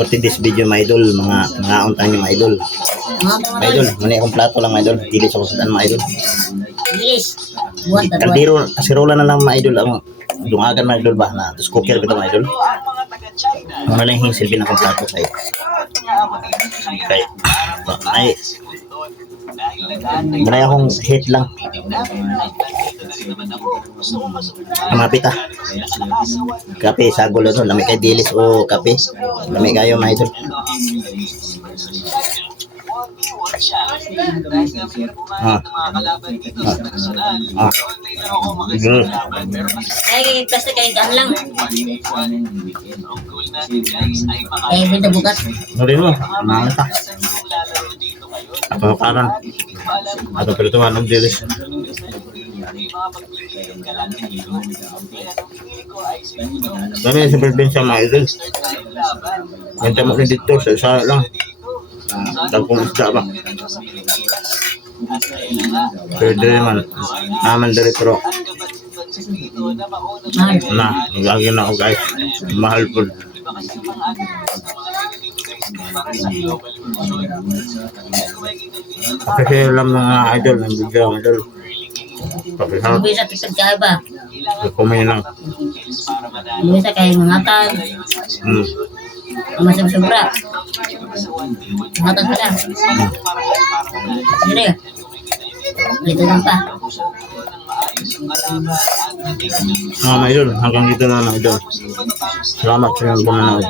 for today's video mga idol, mga untang yung mga idol. Mga idol, muna akong plato lang mga idol. Dili sa kusutan mga idol. Yes. Buwan ta. Kaldero, kasirola na lang mga idol ang dungagan mga idol ba na. Tapos cooker ba ito mga idol. Muna lang yung silbi na akong plato sa'yo. Okay. Ay, muna akong hit lang. Kamapit ah. Kape, sagol ito. Lamig kay dilis o kape. Lamig kayo mga idol. Ay, plastic kay gan lang. Eh, pinta bukas. Nurin mo, mga ta. Ako karan. Ato pero tuwan ng dilis. Kami sa probinsya mga idol. Yung tamo rin dito sa isa lang. Tagpong isda ba? Pwede naman. Naman dari pero na, nagagin na ako guys. Mahal po. Kasi alam mga idol, ng video ang idol. Pakisama. Bisa tipid ka ba? Kumain lang. Bisa kay mga tan. Masam sobra. Matan ka lang. Sige. Dito lang pa. Mga idol, hanggang dito na mga idol. Salamat sa inyong pumanood.